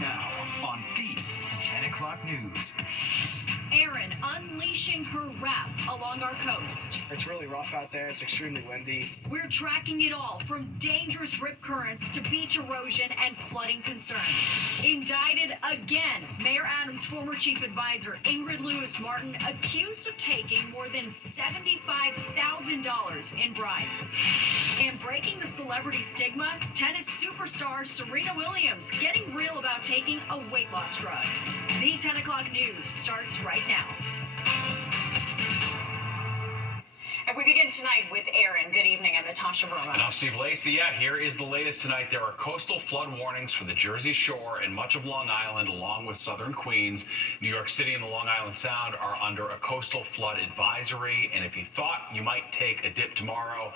Now on the 10 o'clock news. Erin unleashing her wrath along our coast. It's really rough out there. It's extremely windy. We're tracking it all from dangerous rip currents to beach erosion and flooding concerns. Indicted again, Mayor Adams' former chief advisor Ingrid Lewis Martin accused of taking more than $75,000 in bribes. And breaking the celebrity stigma, tennis superstar Serena Williams getting real about taking a weight loss drug. The 10 o'clock news starts right now. And we begin tonight with Erin. Good evening. I'm Natasha Verma. And I'm Steve Lacey. Yeah, here is the latest tonight. There are coastal flood warnings for the Jersey Shore and much of Long Island, along with southern Queens. New York City and the Long Island Sound are under a coastal flood advisory. And if you thought you might take a dip tomorrow,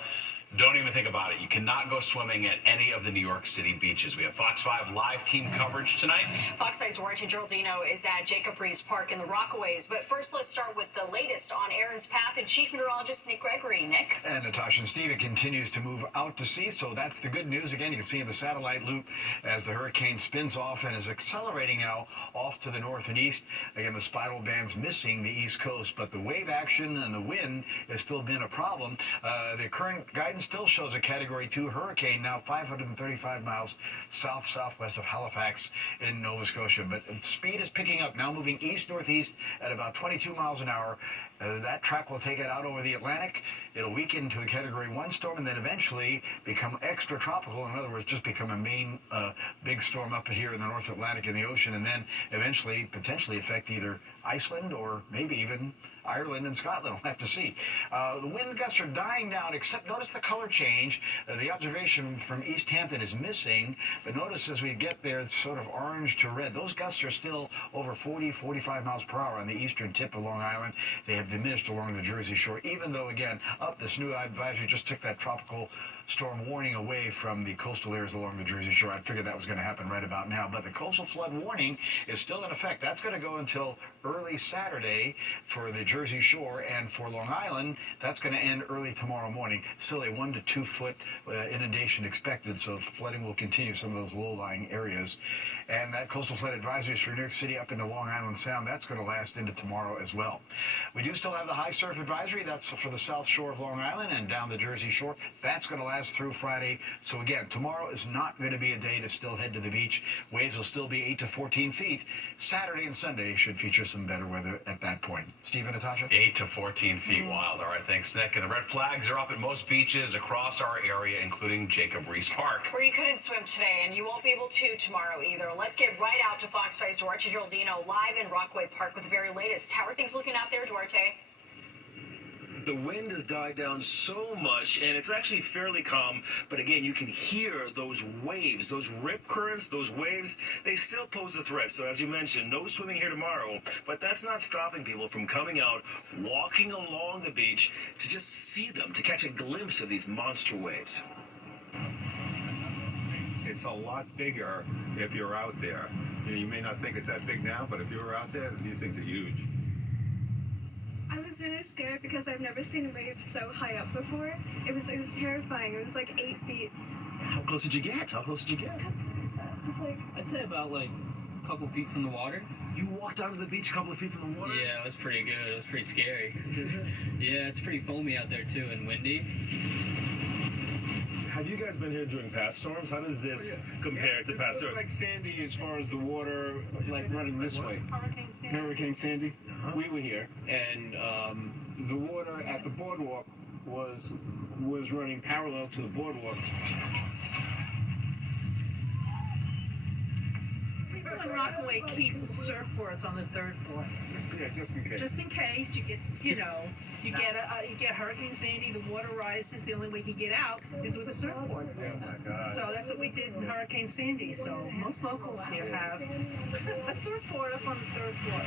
don't even think about it. You cannot go swimming at any of the New York City beaches. We have Fox 5 live team coverage tonight. Fox 5's Duarte Geraldino is at Jacob Riis Park in the Rockaways. But first, let's start with the latest on Erin's path and Chief Meteorologist Nick Gregory. Nick? And Natasha and Steve, it continues to move out to sea, so that's the good news. Again, you can see the satellite loop as the hurricane spins off and is accelerating now off to the north and east. Again, the spiral band's missing the east coast, but the wave action and the wind has still been a problem. The current guidance still shows a Category 2 hurricane, now 535 miles south-southwest of Halifax in Nova Scotia. But speed is picking up, now moving east-northeast at about 22 miles an hour. That track will take it out over the Atlantic. It'll weaken to a Category 1 storm and then eventually become extra tropical. In other words, just become a main big storm up here in the North Atlantic in the ocean, and then eventually potentially affect either Iceland or maybe even Ireland and Scotland. We'll have to see. The wind gusts are dying down, except notice the color change. The observation from East Hampton is missing, but notice as we get there, it's sort of orange to red. Those gusts are still over 40, 45 miles per hour on the eastern tip of Long Island. They have diminished along the Jersey Shore, even though, again, this new advisory just took that tropical storm warning away from the coastal areas along the Jersey Shore. I figured that was going to happen right about now, but the coastal flood warning is still in effect. That's going to go until early Saturday for the Jersey Shore, and for Long Island, that's going to end early tomorrow morning. Still a 1 to 2 foot inundation expected, so flooding will continue some of those low-lying areas. And that coastal flood advisory is for New York City up into Long Island Sound. That's going to last into tomorrow as well. We do still have the high surf advisory. That's for the south shore of Long Island and down the Jersey Shore. That's going to last through Friday. So again, tomorrow is not going to be a day to still head to the beach. Waves will still be 8 to 14 feet. Saturday and Sunday should feature some better weather at that point. Steve and Natasha? 8 to 14 feet wild. All right, thanks, Nick. And the red flags are up at most beaches across our area, including Jacob Riis Park. Where you couldn't swim today, and you won't be able to tomorrow either. Let's get right out to Fox 5's Duarte Geraldino live in Rockaway Park with the very latest. How are things looking out there, Duarte? The wind has died down so much, and it's actually fairly calm. But again, you can hear those waves, those rip currents, those waves. They still pose a threat. So as you mentioned, no swimming here tomorrow. But that's not stopping people from coming out, walking along the beach to just see them, to catch a glimpse of these monster waves. It's a lot bigger if you're out there. You may not think it's that big now, but if you're out there, these things are huge. I was really scared because I've never seen a wave so high up before. It was terrifying. It was like 8 feet. How close did you get? How close did you get? It was like, I'd say about like a couple feet from the water. You walked out of the beach a couple of feet from the water? Yeah, it was pretty good. It was pretty scary. Yeah, it's pretty foamy out there too and windy. Have you guys been here during past storms? How does this compare to past storms? Like Sandy, as far as the water, like running this way. Hurricane Sandy. We were here, and the water at the boardwalk was running parallel to the boardwalk. People in Rockaway keep surfboards on the 3rd floor. Yeah, just in case. Just in case you get, you get Hurricane Sandy, the water rises. The only way you can get out is with a surfboard. Oh my God. So that's what we did in Hurricane Sandy. So most locals here have a surfboard up on the 3rd floor.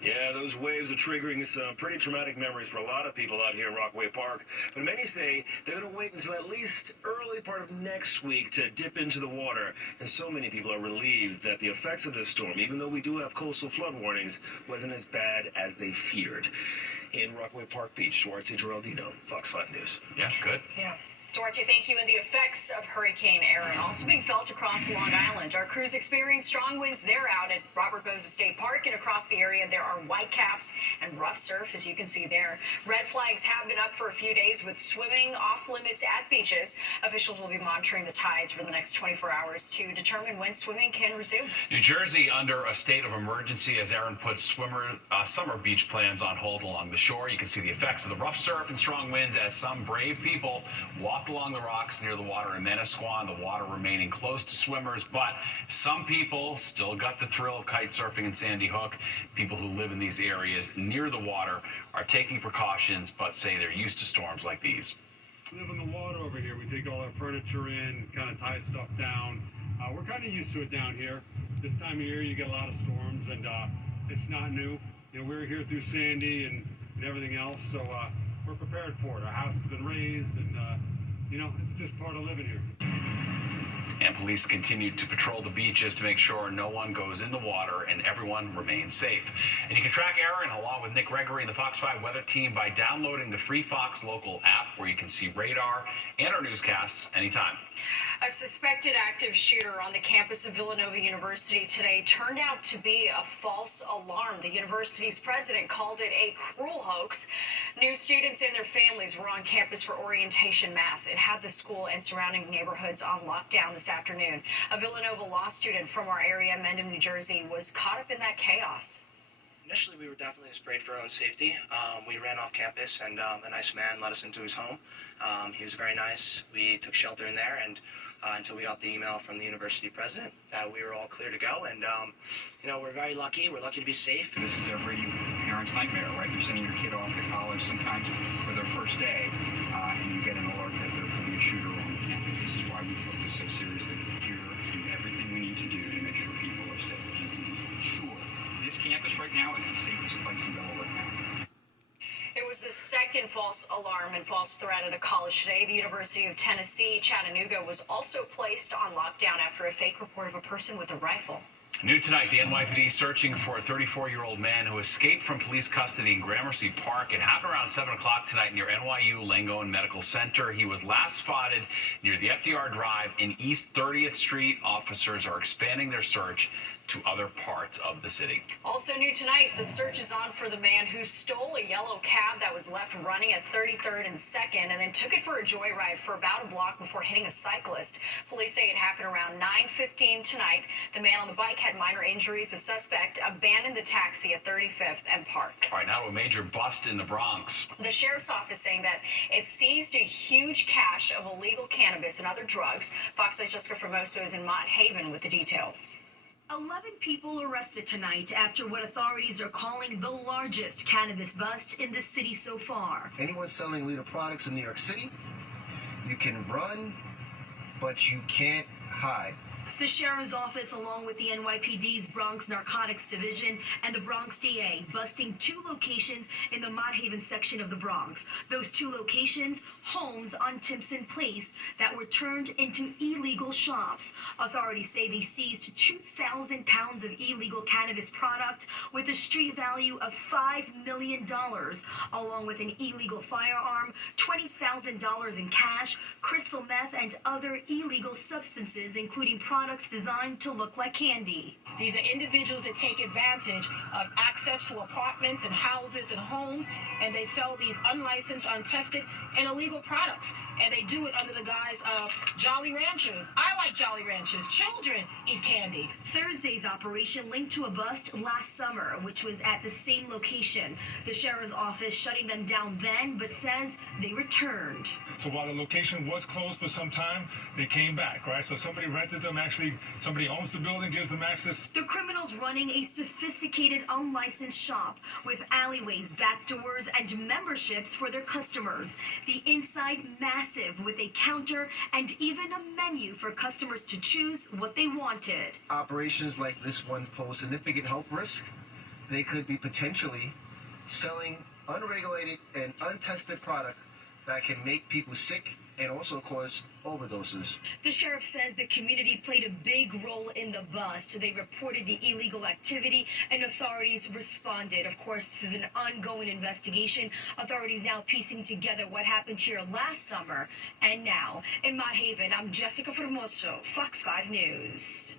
Yeah, those waves are triggering some pretty traumatic memories for a lot of people out here in Rockaway Park. But many say they're going to wait until at least early part of next week to dip into the water. And so many people are relieved that the effects of this storm, even though we do have coastal flood warnings, wasn't as bad as they feared. In Rockaway Park Beach, Duarte Geraldino, Fox 5 News. Yeah, good. Yeah. Duarte, thank you. And the effects of Hurricane Erin also being felt across Long Island. Our crews experienced strong winds. They're out at Robert Moses State Park, and across the area there are whitecaps and rough surf, as you can see there. Red flags have been up for a few days with swimming off limits at beaches. Officials will be monitoring the tides for the next 24 hours to determine when swimming can resume. New Jersey under a state of emergency as Erin puts summer beach plans on hold along the shore. You can see the effects of the rough surf and strong winds as some brave people walked along the rocks near the water in Manasquan, the water remaining close to swimmers, but some people still got the thrill of kite surfing in Sandy Hook. People who live in these areas near the water are taking precautions, but say they're used to storms like these. We live in the water over here. We take all our furniture in, kind of tie stuff down. We're kind of used to it down here. This time of year, you get a lot of storms, and it's not new. You know, we're here through Sandy and everything else, so we're prepared for it. Our house has been raised, and you know, it's just part of living here. And police continued to patrol the beaches to make sure no one goes in the water and everyone remains safe. And you can track Erin along with Nick Gregory and the Fox 5 weather team by downloading the free Fox local app, where you can see radar and our newscasts anytime. A suspected active shooter on the campus of Villanova University today turned out to be a false alarm. The university's president called it a cruel hoax. New students and their families were on campus for orientation mass. It had the school and surrounding neighborhoods on lockdown this afternoon. A Villanova law student from our area, Mendham, New Jersey, was caught up in that chaos. Initially, we were definitely afraid for our own safety. We ran off campus, and a nice man let us into his home. He was very nice. We took shelter in there, and until we got the email from the university president that we were all clear to go. And, you know, we're very lucky. We're lucky to be safe. This is every parent's nightmare, right? You're sending your kid off to college sometimes for their first day, and you get an alert that there could be a shooter on campus. This is why we took this so seriously. Here, do everything we need to do to make sure people are safe. You can be sure this campus right now is the safest place in Delaware County. It was the second false alarm and false threat at a college today. The University of Tennessee, Chattanooga, was also placed on lockdown after a fake report of a person with a rifle. New tonight, the NYPD searching for a 34-year-old man who escaped from police custody in Gramercy Park. It happened around 7 o'clock tonight near NYU Langone Medical Center. He was last spotted near the FDR Drive in East 30th Street. Officers are expanding their search to other parts of the city. Also new tonight, the search is on for the man who stole a yellow cab that was left running at 33rd and 2nd and then took it for a joyride for about a block before hitting a cyclist. Police say it happened around 9:15 tonight. The man on the bike had minor injuries. The suspect abandoned the taxi at 35th and Park. All right, now to a major bust in the Bronx. The sheriff's office saying that it seized a huge cache of illegal cannabis and other drugs. Fox 8's Jessica Formoso is in Mott Haven with the details. 11 people arrested tonight after what authorities are calling the largest cannabis bust in the city so far. Anyone selling legal products in New York City, you can run, but you can't hide. The sheriff's office, along with the NYPD's Bronx Narcotics Division and the Bronx DA, busting 2 locations in the Mott Haven section of the Bronx. Those 2 locations, homes on Timpson Place that were turned into illegal shops. Authorities say they seized 2,000 pounds of illegal cannabis product with a street value of $5 million, along with an illegal firearm, $20,000 in cash, crystal meth, and other illegal substances, including products designed to look like candy. These are individuals that take advantage of access to apartments and houses and homes, and they sell these unlicensed, untested, and illegal products. And they do it under the guise of Jolly Ranchers. I like Jolly Ranchers. Children eat candy. Thursday's operation linked to a bust last summer, which was at the same location. The sheriff's office shutting them down then, but says they returned. So while the location was closed for some time, they came back, right? So somebody rented them. Actually, somebody owns the building, gives them access. The criminals running a sophisticated unlicensed shop with alleyways, back doors, and memberships for their customers. The inside massive with a counter and even a menu for customers to choose what they wanted. Operations like this one pose significant health risk. They could be potentially selling unregulated and untested product that can make people sick and also cause overdoses. The sheriff says the community played a big role in the bust. They reported the illegal activity and authorities responded. Of course, this is an ongoing investigation. Authorities now piecing together what happened here last summer and now. In Mott Haven, I'm Jessica Formoso, Fox 5 News.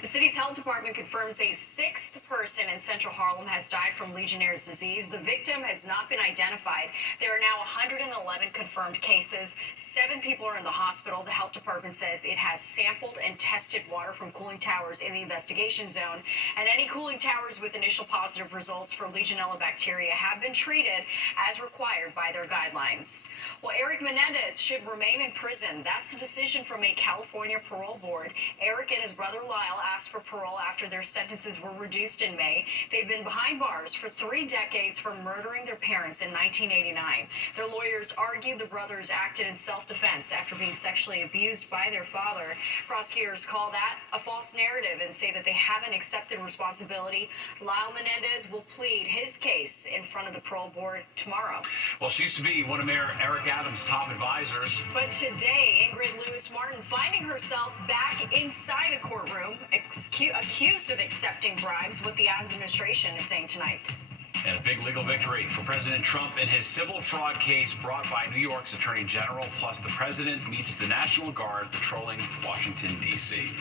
The city's health department confirms a sixth person in central Harlem has died from Legionnaire's disease. The victim has not been identified. There are now 111 confirmed cases. 7 people are in the hospital. The health department says it has sampled and tested water from cooling towers in the investigation zone. And any cooling towers with initial positive results for Legionella bacteria have been treated as required by their guidelines. Well, Eric Menendez should remain in prison. That's the decision from a California parole board. Eric and his brother Lyle asked for parole after their sentences were reduced in May. They've been behind bars for 3 decades for murdering their parents in 1989. Their lawyers argued the brothers acted in self-defense after being sexually abused by their father. Prosecutors call that a false narrative and say that they haven't accepted responsibility. Lyle Menendez will plead his case in front of the parole board tomorrow. Well, she used to be one of Mayor Eric Adams' top advisors. But today, Ingrid Lewis Martin finding herself back inside a courtroom, accused of accepting bribes, what the Adams administration is saying tonight. And a big legal victory for President Trump in his civil fraud case brought by New York's Attorney General. Plus, the president meets the National Guard patrolling Washington, D.C.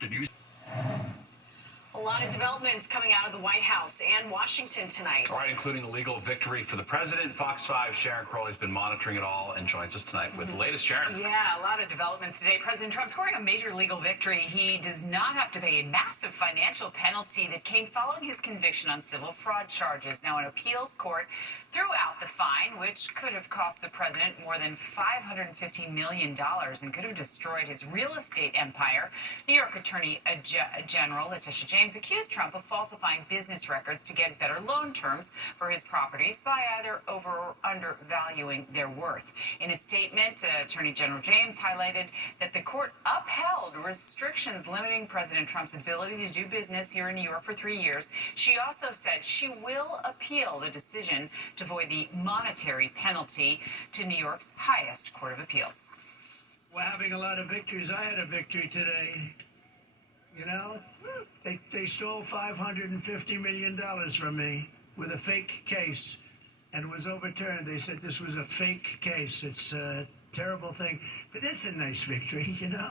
The news. A lot of developments coming out of the White House and Washington tonight. All right, including a legal victory for the president. Fox 5's Sharon Crowley's been monitoring it all and joins us tonight with the latest. Sharon. Yeah, a lot of developments today. President Trump scoring a major legal victory. He does not have to pay a massive financial penalty that came following his conviction on civil fraud charges. Now, an appeals court threw out the fine, which could have cost the president more than $550 million and could have destroyed his real estate empire. New York Attorney General Letitia James accused Trump of falsifying business records to get better loan terms for his properties by either over or undervaluing their worth. In a statement, Attorney General James highlighted that the court upheld restrictions limiting President Trump's ability to do business here in New York for 3 years. She also said she will appeal the decision to avoid the monetary penalty to New York's highest court of appeals. We're having a lot of victories. I had a victory today. You know, they stole $550 million from me with a fake case, and it was overturned. They said this was a fake case. It's a terrible thing, but it's a nice victory, you know.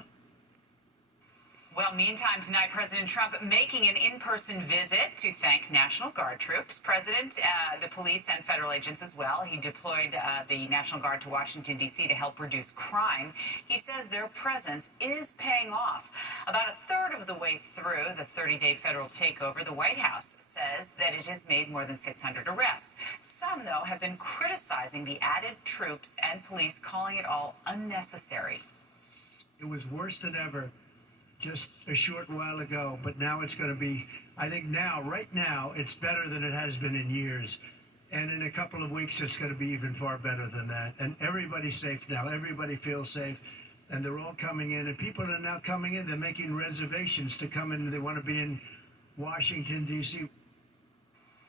Well, meantime, tonight, President Trump making an in-person visit to thank National Guard troops. The police and federal agents as well. He deployed the National Guard to Washington, D.C. to help reduce crime. He says their presence is paying off. About a third of the way through the 30-day federal takeover, the White House says that it has made more than 600 arrests. Some, though, have been criticizing the added troops and police, calling it all unnecessary. It was worse than ever just a short while ago, but now it's going to be, I think right now, it's better than it has been in years. And in a couple of weeks, it's going to be even far better than that. And everybody's safe now. Everybody feels safe. And they're all coming in. And people are now coming in. They're making reservations to come in. They want to be in Washington, D.C.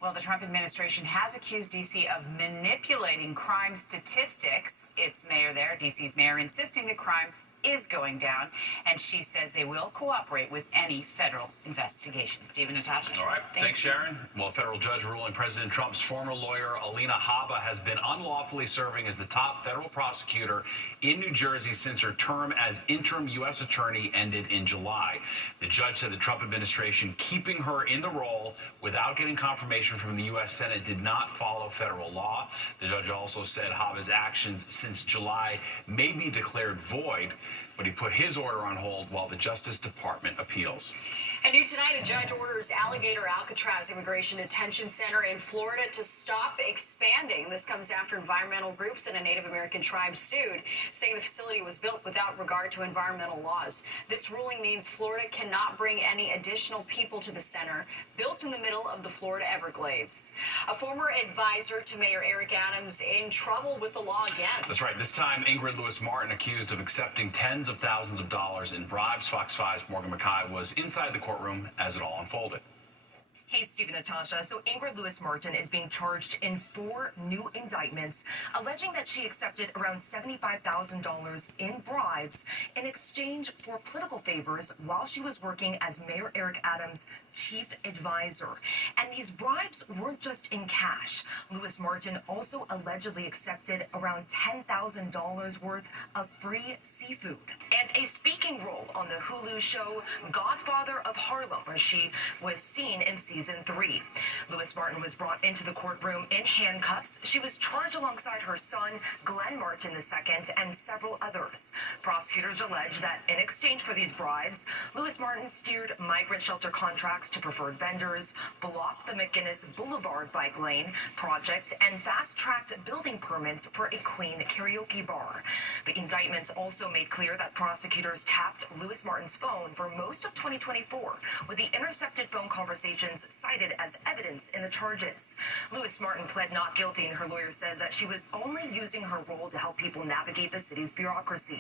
Well, the Trump administration has accused D.C. of manipulating crime statistics. Its mayor there, D.C.'s mayor, insisting that crime is going down, and she says they will cooperate with any federal investigation. Stephen, Natasha. All right. Thanks, Sharon. Well, a federal judge ruling President Trump's former lawyer, Alina Habba, has been unlawfully serving as the top federal prosecutor in New Jersey since her term as interim U.S. attorney ended in July. The judge said the Trump administration keeping her in the role without getting confirmation from the U.S. Senate did not follow federal law. The judge also said Habba's actions since July may be declared void, but he put his order on hold while the Justice Department appeals. And new tonight, a judge orders Alligator Alcatraz Immigration Detention Center in Florida to stop expanding. This comes after environmental groups and a Native American tribe sued, saying the facility was built without regard to environmental laws. This ruling means Florida cannot bring any additional people to the center, built in the middle of the Florida Everglades. A former advisor to Mayor Eric Adams in trouble with the law again. That's right. This time, Ingrid Lewis Martin accused of accepting tens of thousands of dollars in bribes. Fox 5's Morgan McKay was inside the courtroom as it all unfolded. Hey, Steve and Natasha. So Ingrid Lewis Martin is being charged in 4 new indictments, alleging that she accepted around $75,000 in bribes in exchange for political favors while she was working as Mayor Eric Adams' chief advisor. And these bribes weren't just in cash. Lewis Martin also allegedly accepted around $10,000 worth of free seafood and a speaking role on the Hulu show Godfather of Harlem, where she was seen in season 3. Lewis Martin was brought into the courtroom in handcuffs. She was charged alongside her son, Glenn Martin II, and several others. Prosecutors allege that in exchange for these bribes, Lewis Martin steered migrant shelter contracts to preferred vendors, blocked the McGinnis Boulevard bike lane project, and fast-tracked building permits for a Queen karaoke bar. The indictments also made clear that prosecutors tapped Lewis Martin's phone for most of 2024, with the intercepted phone conversations cited as evidence in the charges. Lewis Martin pled not guilty, and her lawyer says that she was only using her role to help people navigate the city's bureaucracy.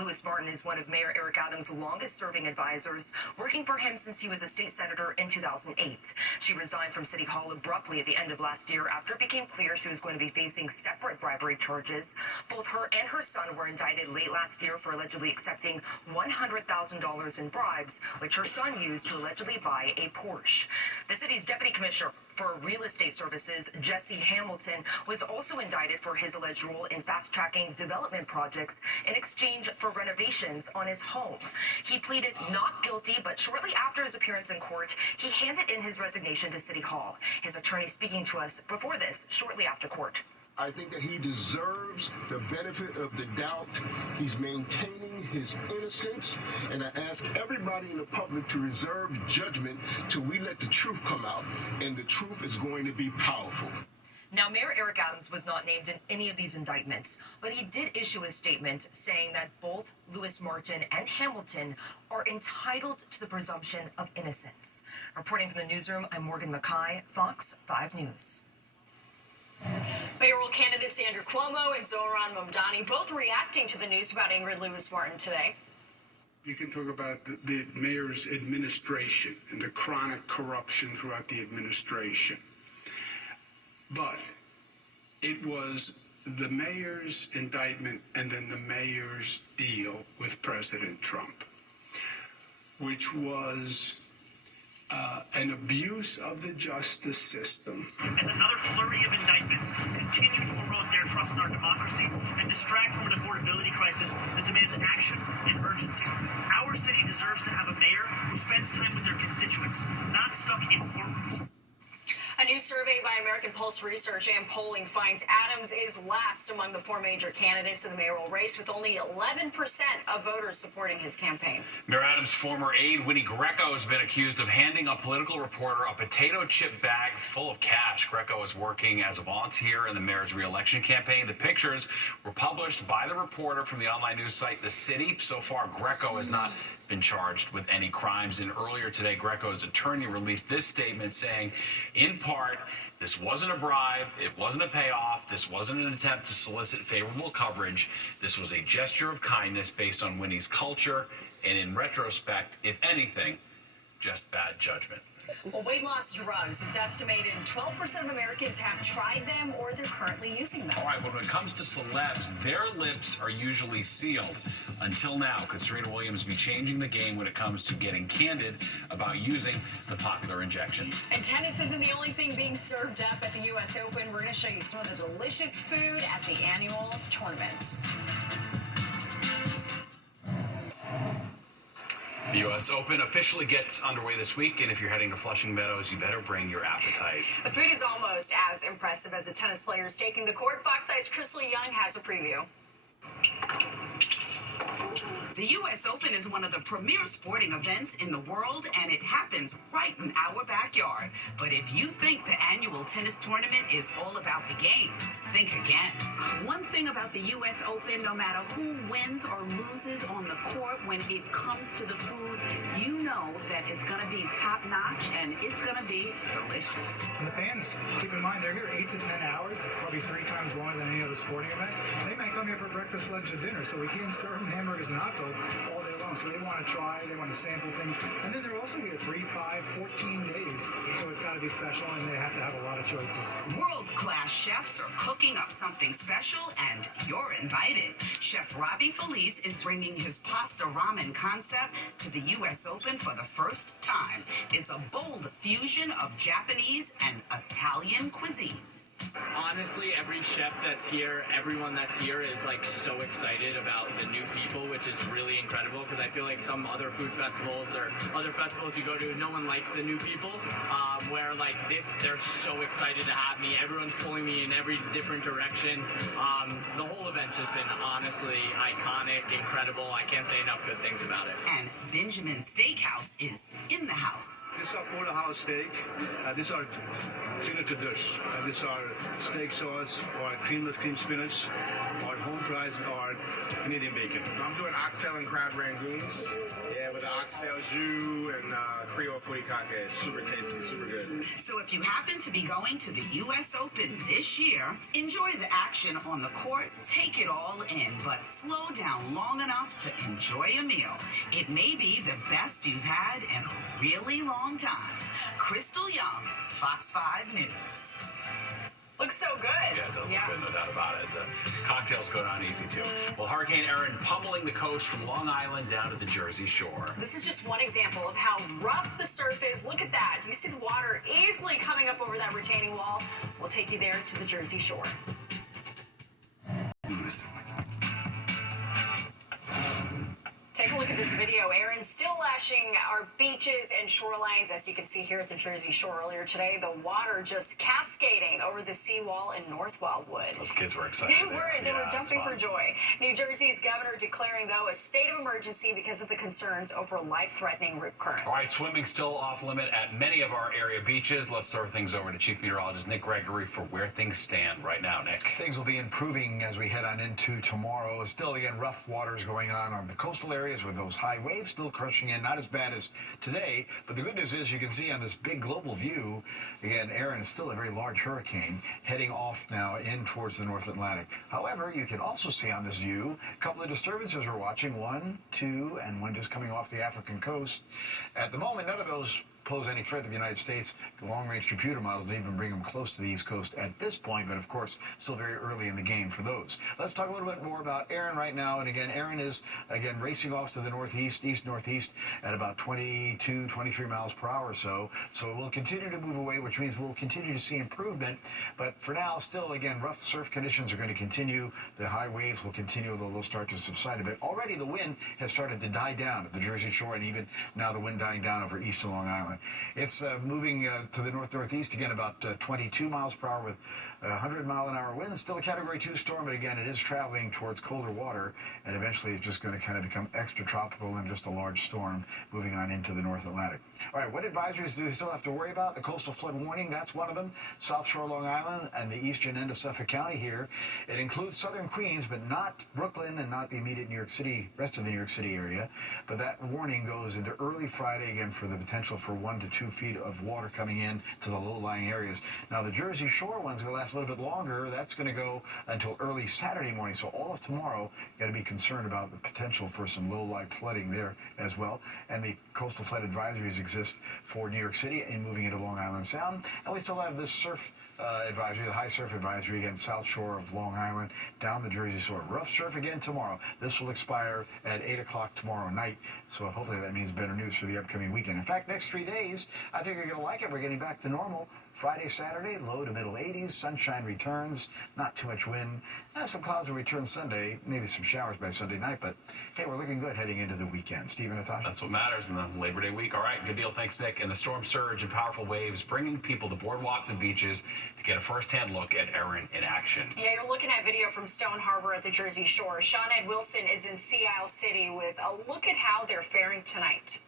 Lewis Martin is one of Mayor Eric Adams' longest-serving advisors, working for him since he was a state senator in 2008. She resigned from City Hall abruptly at the end of last year after it became clear she was going to be facing separate bribery charges. Both her and her son were indicted late last year for allegedly accepting $100,000 in bribes, which her son used to allegedly buy a Porsche. The city's deputy commissioner for real estate services, Jesse Hamilton, was also indicted for his alleged role in fast-tracking development projects in exchange for renovations on his home. He pleaded not guilty, but shortly after his appearance in court, he handed in his resignation to City Hall. His attorney speaking to us before this, shortly after court. I think that he deserves the benefit of the doubt. He's maintaining his innocence, and I ask everybody in the public to reserve judgment till we let the truth come out, and the truth is going to be powerful. Now, Mayor Eric Adams was not named in any of these indictments, but he did issue a statement saying that both Lewis Martin and Hamilton are entitled to the presumption of innocence. Reporting from the newsroom, I'm Morgan Mackay, Fox 5 News. Mayoral candidates Andrew Cuomo and Zohran Mamdani both reacting to the news about Ingrid Lewis Martin today. You can talk about the mayor's administration and the chronic corruption throughout the administration. But it was the mayor's indictment and then the mayor's deal with President Trump, which was an abuse of the justice system. As another flurry of indictments continue to erode their trust in our democracy and distract from an affordability crisis that demands action and urgency. Our city deserves to have a mayor who spends time with their constituents, not stuck in courtrooms. A new survey by American Pulse Research and Polling finds Adams is last among the 4 major candidates in the mayoral race, with only 11% of voters supporting his campaign. Mayor Adams' former aide, Winnie Greco, has been accused of handing a political reporter a potato chip bag full of cash. Greco is working as a volunteer in the mayor's re-election campaign. The pictures were published by the reporter from the online news site The City. So far, Greco has not been charged with any crimes. And earlier today, Greco's attorney released this statement saying, in part, this wasn't a bribe, it wasn't a payoff, this wasn't an attempt to solicit favorable coverage. This was a gesture of kindness based on Winnie's culture, and in retrospect, if anything, just bad judgment. Well, weight loss drugs, it's estimated 12% of Americans have tried them or they're currently using them. All right, when it comes to celebs, their lips are usually sealed. Until now, could Serena Williams be changing the game when it comes to getting candid about using the popular injections? And tennis isn't the only thing being served up at the U.S. Open. We're going to show you some of the delicious food at the annual tournament. The U.S. Open officially gets underway this week, and if you're heading to Flushing Meadows, you better bring your appetite. The food is almost as impressive as the tennis players taking the court. Fox 5's Crystal Young has a preview. The U.S. Open is one of the premier sporting events in the world, and it happens right in our backyard. But if you think the annual tennis tournament is all about the game, think again. One thing about the U.S. Open, no matter who wins or loses on the court, when it comes to the food, you know that it's going to be top-notch and it's going to be delicious. And the fans, keep in mind, they're here 8 to 10 hours, probably 3 times more than any other sporting event. They might come here for breakfast, lunch, and dinner, so we can't serve them hamburgers and hot dogs all day long. long, so they want to try, they want to sample things. And then they're also here 3, 5, 14 days, so it's got to be special, and they have to have a lot of choices. World-class chefs are cooking up something special, and you're invited. Chef Robbie Felice is bringing his pasta ramen concept to the U.S. Open for the first time. It's a bold fusion of Japanese and Italian cuisines. Honestly, every chef that's here, everyone that's here is like so excited about the new people, which is really incredible, because I feel like some other food festivals or other festivals you go to, no one likes the new people, where like this, they're so excited to have me. Everyone's pulling me in every different direction. The whole event's just been honestly iconic, incredible. I can't say enough good things about it. And Benjamin Steakhouse is in the house. This is our porterhouse steak. This is our signature dish. This is our steak sauce, or creamless cream spinach, or home fries, or Canadian bacon. I'm doing oxtail and crab rangoons. Yeah, with the oxtail jus and Creole furikake. It's super tasty, super good. So if you happen to be going to the U.S. Open this year, enjoy the action on the court, take it all in, but slow down long enough to enjoy a meal. It may be the best you've had in a really long time. Crystal Young, Fox 5 News. Looks so good. Yeah, it does look good, no doubt about it. The cocktails go down easy, too. Well, Hurricane Erin pummeling the coast from Long Island down to the Jersey Shore. This is just one example of how rough the surf is. Look at that. You see the water easily coming up over that retaining wall. We'll take you there to the Jersey Shore. Take a look at this video. Aaron still lashing our beaches and shorelines, as you can see here at the Jersey Shore earlier today. The water just cascading over the seawall in North Wildwood. Those kids were excited. They were jumping for joy. New Jersey's governor declaring, though, a state of emergency because of the concerns over life-threatening rip currents. All right, swimming still off limit at many of our area beaches. Let's throw things over to Chief Meteorologist Nick Gregory for where things stand right now, Nick. Things will be improving as we head on into tomorrow. Still, again, rough waters going on the coastal areas with those high waves still crushing in. Not as bad as today, but the good news is you can see on this big global view, again, Erin is still a very large hurricane heading off now in towards the North Atlantic. However, you can also see on this view a couple of disturbances we're watching, 1, 2, and one just coming off the African coast. At the moment, none of those pose any threat to the United States. The long-range computer models don't even bring them close to the East Coast at this point, but of course, still very early in the game for those. Let's talk a little bit more about Erin right now. And again, Erin is, again, racing off to the northeast, east-northeast at about 22, 23 miles per hour or so. So it will continue to move away, which means we'll continue to see improvement. But for now, still, again, rough surf conditions are going to continue. The high waves will continue, although they'll start to subside a bit. Already the wind has started to die down at the Jersey Shore, and even now the wind dying down over east of Long Island. It's moving to the north-northeast again, about 22 miles per hour with 100-mile-an-hour winds. Still a Category 2 storm, but again, it is traveling towards colder water, and eventually it's just going to kind of become extratropical and just a large storm moving on into the North Atlantic. All right, what advisories do we still have to worry about? The coastal flood warning, that's one of them. South Shore Long Island and the eastern end of Suffolk County here. It includes southern Queens, but not Brooklyn and not the immediate New York City, rest of the New York City area. But that warning goes into early Friday, again, for the potential for 1 to 2 feet of water coming in to the low-lying areas. Now, the Jersey Shore one's going to last a little bit longer. That's going to go until early Saturday morning. So all of tomorrow, you got to be concerned about the potential for some low-lying flooding there as well. And the coastal flood advisories exist for New York City and moving into Long Island Sound. And we still have this surf advisory, the high surf advisory, again, South Shore of Long Island, down the Jersey Shore. Rough surf again tomorrow. This will expire at 8 o'clock tomorrow night. So hopefully that means better news for the upcoming weekend. In fact, next 3 days, I think you're going to like it. We're getting back to normal. Friday, Saturday, low to middle 80s. Sunshine returns. Not too much wind. Some clouds will return Sunday. Maybe some showers by Sunday night. But, hey, we're looking good heading into the weekend. Steve and Natasha? That's what matters in the Labor Day week. All right, good deal. Thanks, Nick. And the storm surge and powerful waves bringing people to boardwalks and beaches to get a first-hand look at Erin in action. Yeah, you're looking at video from Stone Harbor at the Jersey Shore. Sean Ed Wilson is in Sea Isle City with a look at how they're faring tonight.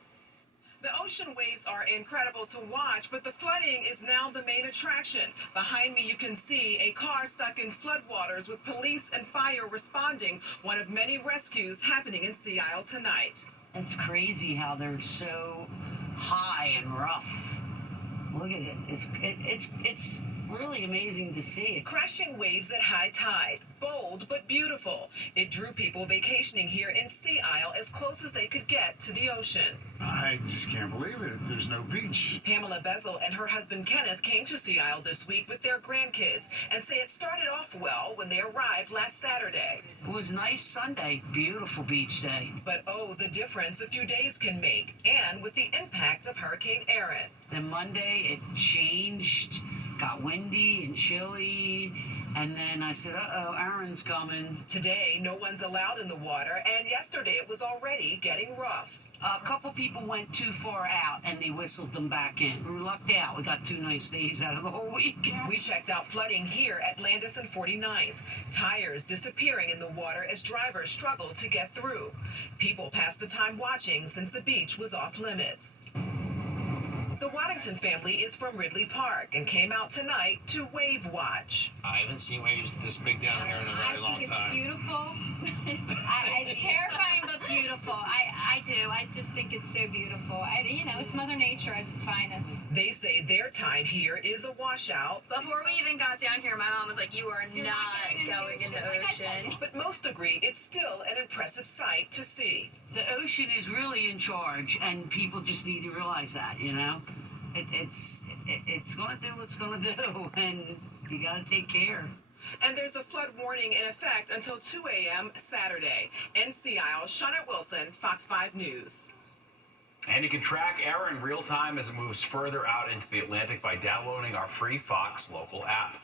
The ocean waves are incredible to watch, but the flooding is now the main attraction. Behind me, you can see a car stuck in floodwaters with police and fire responding, one of many rescues happening in Sea Isle tonight. It's crazy how they're so high and rough. Look at it. It's really amazing to see. Crashing waves at high tide, bold but beautiful. It drew people vacationing here in Sea Isle as close as they could get to the ocean. I just can't believe it. There's no beach. Pamela Bezel and her husband Kenneth came to Sea Isle this week with their grandkids and say it started off well when they arrived last Saturday. It was a nice Sunday, beautiful beach day. But oh, the difference a few days can make, and with the impact of Hurricane Erin. Then Monday it changed, got windy and chilly, and then I said, uh-oh, Aaron's coming. Today, no one's allowed in the water, and yesterday it was already getting rough. A couple people went too far out, and they whistled them back in. We lucked out. We got 2 nice days out of the whole week. We checked out flooding here at Landis and 49th. Tires disappearing in the water as drivers struggled to get through. People passed the time watching since the beach was off limits. The Waddington family is from Ridley Park and came out tonight to wave watch. I haven't seen waves this big down here in a very long time. Beautiful. It's terrifying but beautiful. I do. I just think it's so beautiful. It's Mother Nature at its finest. They say their time here is a washout. Before we even got down here, my mom was like, "You are not going in the ocean." But most agree it's still an impressive sight to see. The ocean is really in charge, and people just need to realize that, It's going to do what it's going to do, and you got to take care. And there's a flood warning in effect until 2 a.m. Saturday. In Sea Isle, Shawnette Wilson, Fox 5 News. And you can track Erin in real time as it moves further out into the Atlantic by downloading our free Fox local app.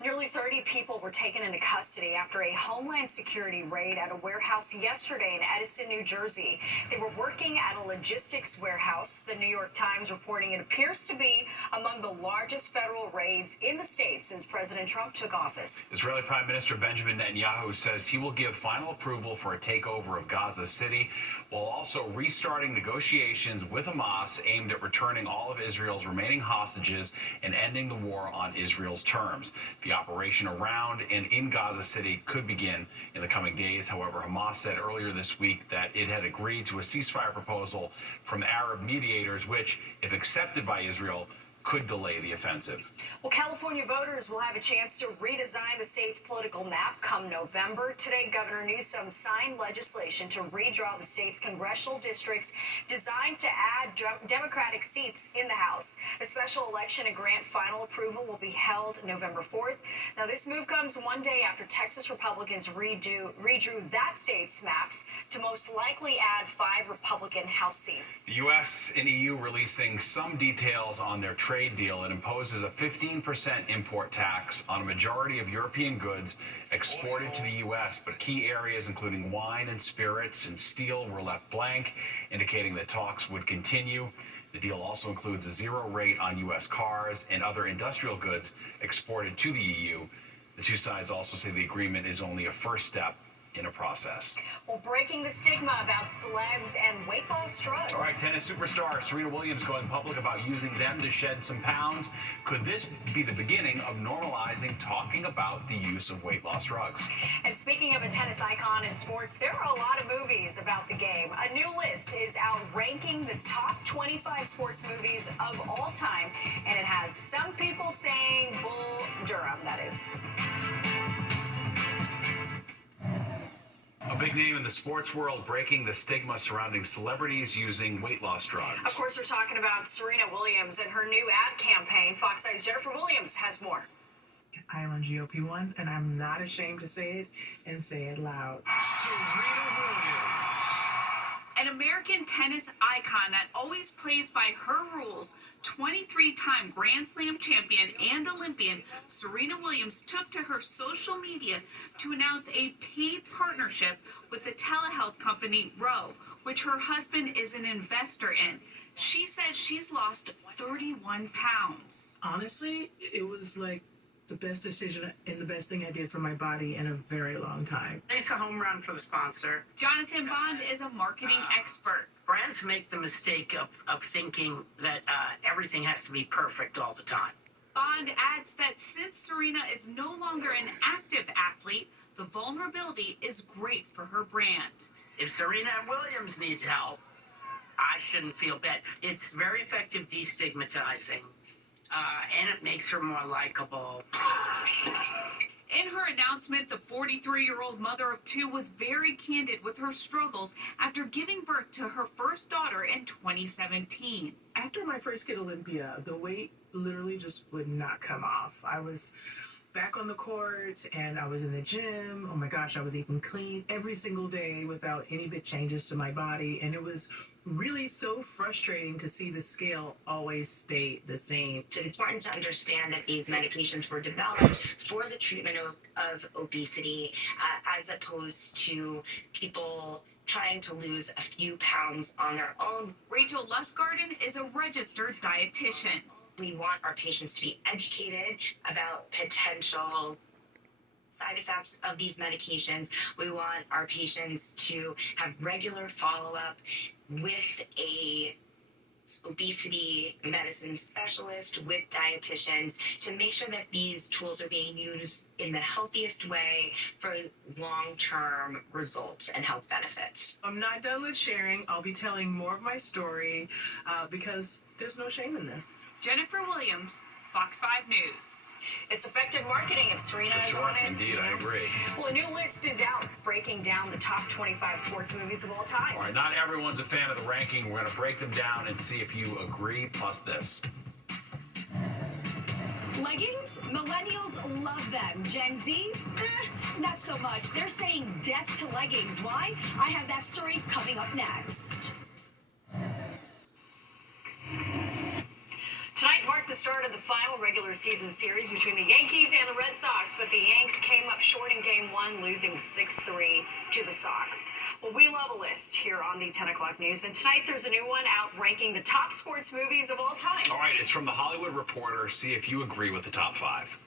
Nearly 30 people were taken into custody after a Homeland Security raid at a warehouse yesterday in Edison, New Jersey. They were working at a logistics warehouse. The New York Times reporting it appears to be among the largest federal raids in the state since President Trump took office. Israeli Prime Minister Benjamin Netanyahu says he will give final approval for a takeover of Gaza City, while also restarting negotiations with Hamas aimed at returning all of Israel's remaining hostages and ending the war on Israel's terms. The operation around and in Gaza City could begin in the coming days. However, Hamas said earlier this week that it had agreed to a ceasefire proposal from Arab mediators, which, if accepted by Israel, could delay the offensive. Well, California voters will have a chance to redesign the state's political map come November. Today, Governor Newsom signed legislation to redraw the state's congressional districts designed to add Democratic seats in the House. A special election and grant final approval will be held November 4th. Now, this move comes one day after Texas Republicans redrew that state's maps to most likely add 5 Republican House seats. The U.S. and EU releasing some details on their trade deal. It imposes a 15% import tax on a majority of European goods exported to the U.S., but key areas including wine and spirits and steel were left blank, indicating that talks would continue. The deal also includes a 0 rate on U.S. cars and other industrial goods exported to the EU. The two sides also say the agreement is only a first step in a process. Well, breaking the stigma about celebs and weight loss drugs. All right, tennis superstar Serena Williams going public about using them to shed some pounds. Could this be the beginning of normalizing talking about the use of weight loss drugs? And speaking of a tennis icon in sports, there are a lot of movies about the game. A new list is out ranking the top 25 sports movies of all time, and it has some people saying Bull Durham, that is. A big name in the sports world breaking the stigma surrounding celebrities using weight loss drugs. Of course, we're talking about Serena Williams and her new ad campaign. Fox 5's Jennifer Williams has more. I am on GOP-1s, and I'm not ashamed to say it and say it loud. Serena Williams. An American tennis icon that always plays by her rules, 23-time Grand Slam champion and Olympian, Serena Williams took to her social media to announce a paid partnership with the telehealth company Ro, which her husband is an investor in. She said she's lost 31 pounds. Honestly, it was like the best decision and the best thing I did for my body in a very long time. It's a home run for the sponsor. Jonathan Bond is a marketing expert. Brands make the mistake of thinking that everything has to be perfect all the time. Bond adds that since Serena is no longer an active athlete, the vulnerability is great for her brand. If Serena Williams needs help, I shouldn't feel bad. It's very effective destigmatizing and it makes her more likable. In her announcement, the 43-year-old mother of two was very candid with her struggles after giving birth to her first daughter in 2017. After my first kid, Olympia, the weight literally just would not come off. I was back on the court and I was in the gym. Oh my gosh, I was eating clean every single day without any big changes to my body. And it was really so frustrating to see the scale always stay the same. It's important to understand that these medications were developed for the treatment of obesity as opposed to people trying to lose a few pounds on their own. Rachel Lustgarten is a registered dietitian. We want our patients to be educated about potential side effects of these medications. We want our patients to have regular follow-up with a obesity medicine specialist, with dietitians, to make sure that these tools are being used in the healthiest way for long-term results and health benefits. I'm not done with sharing. I'll be telling more of my story because there's no shame in this. Jennifer Williams, Fox 5 News. It's effective marketing if Serena is on it. Indeed, I agree. Well, a new list is out breaking down the top 25 sports movies of all time. All right, not everyone's a fan of the ranking. We're going to break them down and see if you agree, plus this. Leggings? Millennials love them. Gen Z? Not so much. They're saying death to leggings. Why? I have that story coming up next. Tonight marked the start of the final regular season series between the Yankees and the Red Sox, but the Yanks came up short in Game 1, losing 6-3 to the Sox. Well, we love a list here on the 10 o'clock news, and tonight there's a new one out ranking the top sports movies of all time. All right, it's from The Hollywood Reporter. See if you agree with the top 5.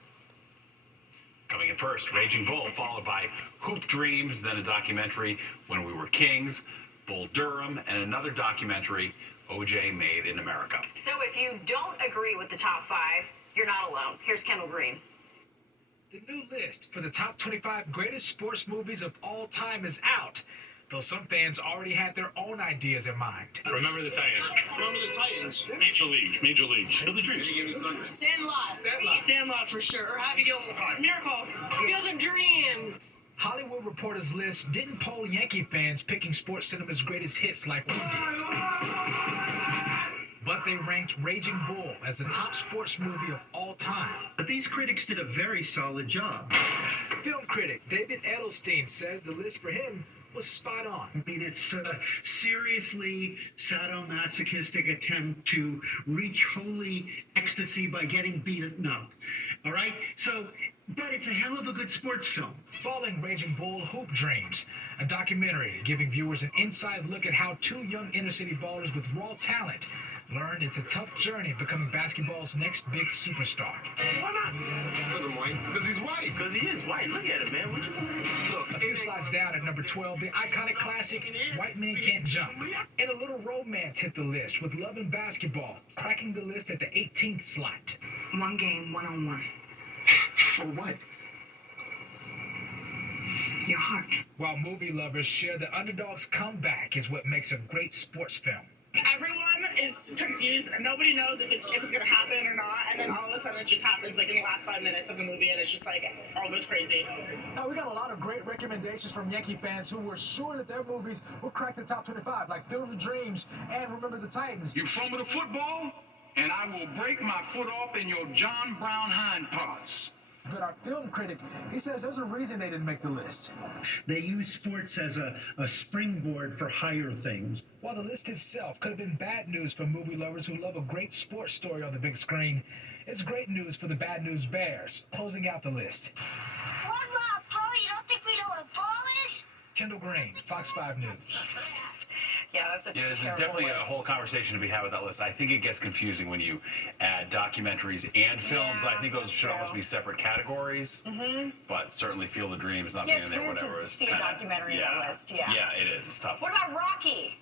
Coming in first, Raging Bull, followed by Hoop Dreams, then a documentary, When We Were Kings, Bull Durham, and another documentary, OJ Made in America. So if you don't agree with the top 5, you're not alone. Here's Kendall Green. The new list for the top 25 greatest sports movies of all time is out, though some fans already had their own ideas in mind. Remember the Titans. Remember the Titans. Major League. Major League. Field of Dreams. Sandlot. Sandlot for sure. Happy Gilmore. Miracle. Field of Dreams. Hollywood Reporter's list didn't poll Yankee fans picking sports cinema's greatest hits like we did. But they ranked Raging Bull as the top sports movie of all time. But these critics did a very solid job. Film critic David Edelstein says the list for him was spot on. I mean, it's a seriously sadomasochistic attempt to reach holy ecstasy by getting beaten up. All right? So, but it's a hell of a good sports film. Following Raging Bull, Hoop Dreams, a documentary giving viewers an inside look at how two young inner-city ballers with raw talent learned it's a tough journey becoming basketball's next big superstar. Why not? Because I'm white. Because he's white. Because he is white. Look at him, man. What you look? A few slides down at number 12, the iconic classic, White Men Can't Jump. And a little romance hit the list with Love and Basketball, cracking the list at the 18th slot. One game, one-on-one. For what? Your heart. While movie lovers share the underdog's comeback is what makes a great sports film. Everyone is confused and nobody knows if it's gonna happen or not, and then all of a sudden it just happens like in the last 5 minutes of the movie, and it's just like all goes crazy. Now we got a lot of great recommendations from Yankee fans who were sure that their movies would crack the top 25, like Field of Dreams and Remember the Titans. You from with a football, and I will break my foot off in your John Brown hind parts. But our film critic, he says there's a reason they didn't make the list. They use sports as a springboard for higher things. While the list itself could have been bad news for movie lovers who love a great sports story on the big screen, it's great news for the Bad News Bears, closing out the list. What about, bro? You don't think we know what a ball is? Kendall Green, Fox 5 News. Yeah, that's a there's definitely a whole conversation to be had with that list. I think it gets confusing when you add documentaries and films. I think those should almost be separate categories. But certainly Field of Dreams not being in there, whatever. To see a documentary on the list. Yeah. Yeah, it is. It's tough. What about Rocky?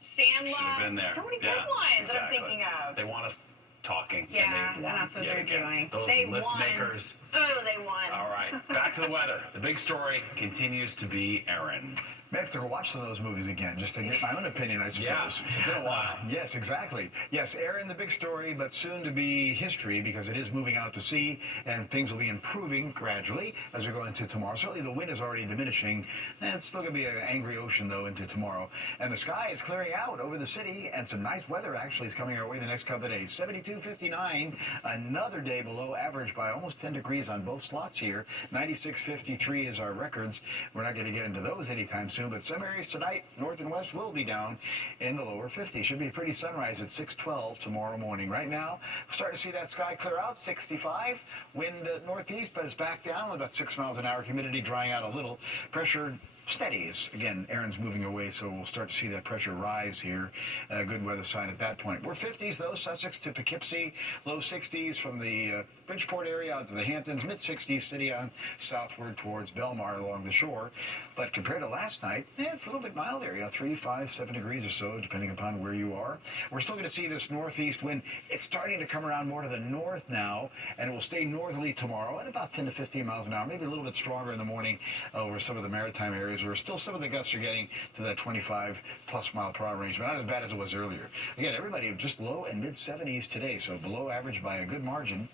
Sandlot? Should have been there. So many good ones that I'm thinking of. They want us talking. Yeah, and that's what they're doing. Those they list won. makers. Oh, they won. All right, back to the weather. The big story continues to be Erin. May have to go watch some of those movies again just to get my own opinion, I suppose. Yeah, it's been a while. Yes, exactly. Yes, Aaron, the big story, but soon to be history because it is moving out to sea and things will be improving gradually as we go into tomorrow. Certainly the wind is already diminishing. It's still going to be an angry ocean, though, into tomorrow. And the sky is clearing out over the city and some nice weather actually is coming our way the next couple of days. 72-59, another day below average by almost 10 degrees on both slots here. 96-53 is our records. We're not going to get into those anytime soon, but some areas tonight, north and west, will be down in the lower 50s. Should be a pretty sunrise at 6:12 tomorrow morning. Right now, we're starting to see that sky clear out. 65, wind northeast, but it's back down with about 6 miles an hour. Humidity drying out a little. Pressure steadies. Again, Aaron's moving away, so we'll start to see that pressure rise here. Good weather sign at that point. We're 50s, though. Sussex to Poughkeepsie. Low 60s from the Bridgeport area out to the Hamptons. Mid-60s, city on southward towards Belmar along the shore. But compared to last night, it's a little bit milder. 3, 5, 7 degrees or so, depending upon where you are. We're still going to see this northeast wind. It's starting to come around more to the north now, and it will stay northerly tomorrow at about 10 to 15 miles an hour, maybe a little bit stronger in the morning over some of the maritime areas where still some of the gusts are getting to that 25-plus mile per hour range, but not as bad as it was earlier. Again, everybody just low and mid-70s today, so below average by a good margin.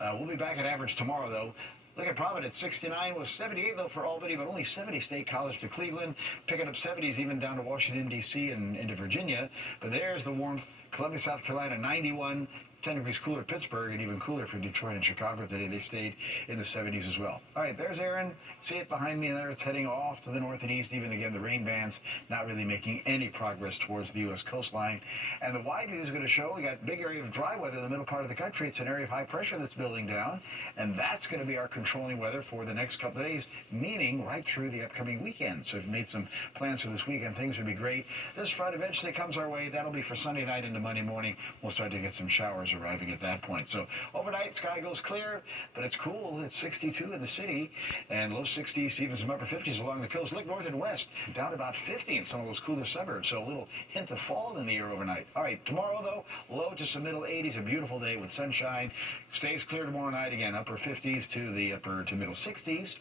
We'll be back at average tomorrow, though. Look at Providence, 69 was 78, though, for Albany, but only 70 State College to Cleveland, picking up 70s even down to Washington, D.C. and into Virginia. But there's the warmth. Columbia, South Carolina, 91. 10 degrees cooler at Pittsburgh, and even cooler for Detroit and Chicago today. They stayed in the 70s as well. All right, there's Aaron. See it behind me there. It's heading off to the north and east. Even again, the rain bands not really making any progress towards the U.S. coastline. And the wide view is going to show we got a big area of dry weather in the middle part of the country. It's an area of high pressure that's building down, and that's going to be our controlling weather for the next couple of days, meaning right through the upcoming weekend. So if you've made some plans for this weekend, things would be great. This front eventually comes our way. That'll be for Sunday night into Monday morning. We'll start to get some showers arriving at that point. So overnight, sky goes clear, but it's cool. It's 62 in the city and low 60s, even some upper 50s along the coast. Look north and west, down about 50 in some of those cooler suburbs. So a little hint of fall in the air overnight. All right, tomorrow, though, low to some middle 80s, a beautiful day with sunshine. Stays clear tomorrow night, again, upper 50s to the upper to middle 60s.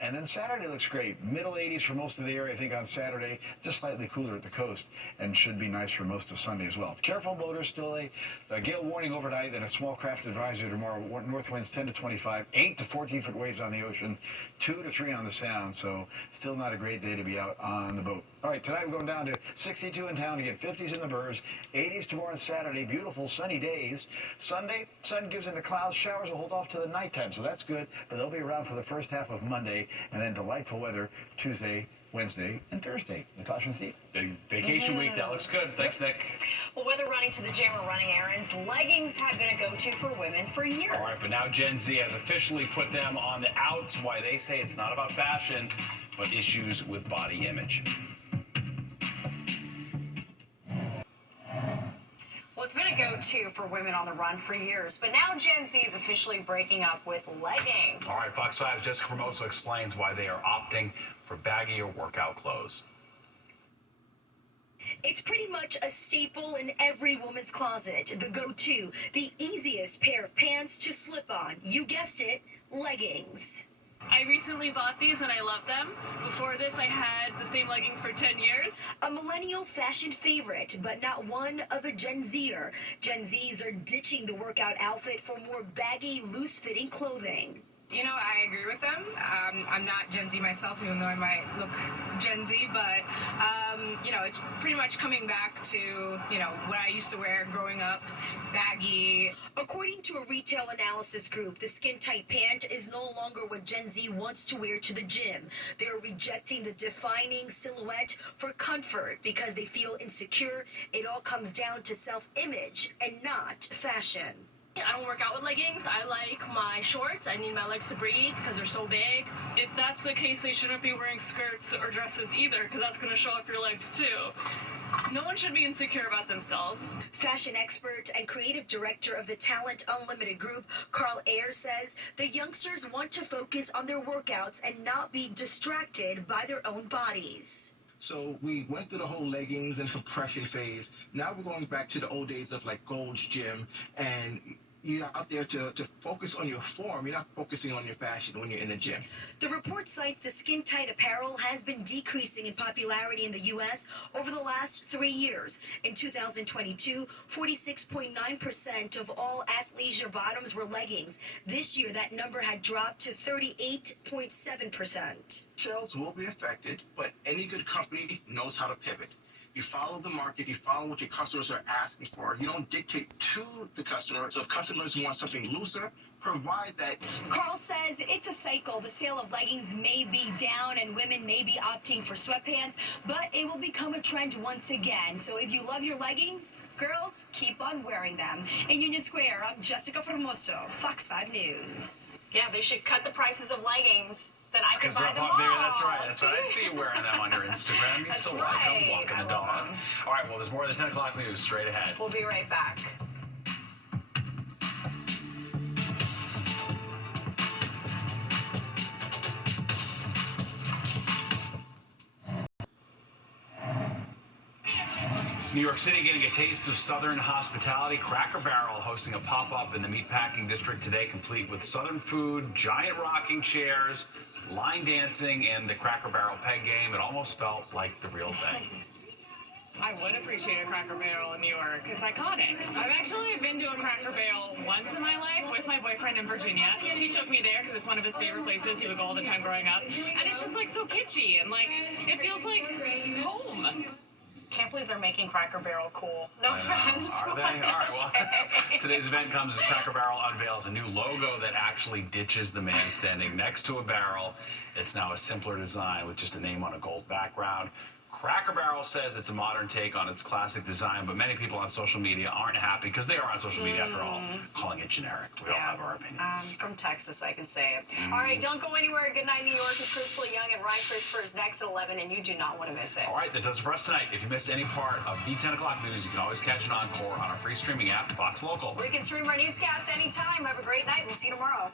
And then Saturday looks great. Middle 80s for most of the area, I think, on Saturday. Just slightly cooler at the coast and should be nice for most of Sunday as well. Careful boaters, still a gale warning overnight and a small craft advisory tomorrow. North winds 10 to 25, 8 to 14-foot waves on the ocean, 2 to 3 on the sound. So still not a great day to be out on the boat. All right, tonight we're going down to 62 in town again, 50s in the Burbs, 80s tomorrow and Saturday, beautiful sunny days. Sunday, sun gives into clouds, showers will hold off to the nighttime, so that's good, but they'll be around for the first half of Monday, and then delightful weather Tuesday, Wednesday, and Thursday. Natasha and Steve. Big vacation week, that looks good. Thanks, Nick. Well, whether running to the gym or running errands, leggings have been a go-to for women for years. All right, but now Gen Z has officially put them on the outs. Why they say it's not about fashion, but issues with body image. Well, it's been a go-to for women on the run for years, but now Gen Z is officially breaking up with leggings. All right, Fox 5's Jessica Formoso explains why they are opting for baggier workout clothes. It's pretty much a staple in every woman's closet. The go-to, the easiest pair of pants to slip on. You guessed it, leggings. I recently bought these and I love them. Before this, I had the same leggings for 10 years. A millennial fashion favorite, but not one of a Gen Zer. Gen Zs are ditching the workout outfit for more baggy, loose-fitting clothing. You know, I agree with them. I'm not Gen Z myself, even though I might look Gen Z, but, you know, it's pretty much coming back to, you know, what I used to wear growing up, baggy. According to a retail analysis group, the skin-tight pant is no longer what Gen Z wants to wear to the gym. They're rejecting the defining silhouette for comfort because they feel insecure. It all comes down to self-image and not fashion. I don't work out with leggings. I like my shorts. I need my legs to breathe because they're so big. If that's the case, they shouldn't be wearing skirts or dresses either because that's going to show off your legs too. No one should be insecure about themselves. Fashion expert and creative director of the Talent Unlimited group, Carl Ayer, says the youngsters want to focus on their workouts and not be distracted by their own bodies. So we went through the whole leggings and compression phase. Now we're going back to the old days of like Gold's Gym and you're out there to focus on your form. You're not focusing on your fashion when you're in the gym. The report cites the skin-tight apparel has been decreasing in popularity in the U.S. over the last 3 years. In 2022, 46.9% of all athleisure bottoms were leggings. This year, that number had dropped to 38.7%. Sales will be affected, but any good company knows how to pivot. You follow the market, you follow what your customers are asking for. You don't dictate to the customer. So if customers want something looser, provide that. Carl says it's a cycle. The sale of leggings may be down and women may be opting for sweatpants, but it will become a trend once again. So if you love your leggings, girls, keep on wearing them. In Union Square, I'm Jessica Formoso, Fox 5 News. Yeah, they should cut the prices of leggings. Then I can buy them all. That's right. That's right. I see you wearing them on your Instagram. You still like them, walking the dog. All right, well, there's more of the 10 o'clock news straight ahead. We'll be right back. New York City getting a taste of Southern hospitality. Cracker Barrel hosting a pop-up in the Meatpacking District today, complete with Southern food, giant rocking chairs, line dancing, and the Cracker Barrel peg game. It almost felt like the real thing. I would appreciate a Cracker Barrel in New York. It's iconic. I've actually been to a Cracker Barrel once in my life with my boyfriend in Virginia. He took me there because it's one of his favorite places. He would go all the time growing up. And it's just like so kitschy and like it feels like home. Can't believe they're making Cracker Barrel cool. No offense. Are they? All right, well, today's event comes as Cracker Barrel unveils a new logo that actually ditches the man standing next to a barrel. It's now a simpler design with just a name on a gold background. Cracker Barrel says it's a modern take on its classic design, but many people on social media aren't happy because they are on social media, after all, calling it generic. We all have our opinions. From Texas, I can say it. All right, don't go anywhere. Good night, New York. It's Crystal Young and Ryan Christopher is next at 11, and you do not want to miss it. All right, that does it for us tonight. If you missed any part of the 10 o'clock news, you can always catch an encore on our free streaming app, Fox Local. We can stream our newscasts anytime. Have a great night. We'll see you tomorrow.